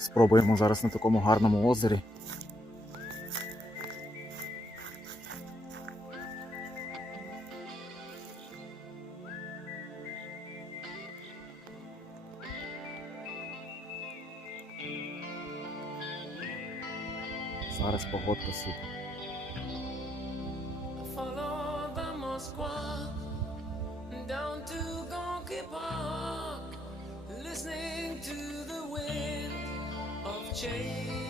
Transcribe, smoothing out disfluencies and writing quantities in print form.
Спробуємо зараз на такому гарному озері. Зараз погодка супер. Follow the Moskva down to Gonky Park, listening to the wind of change.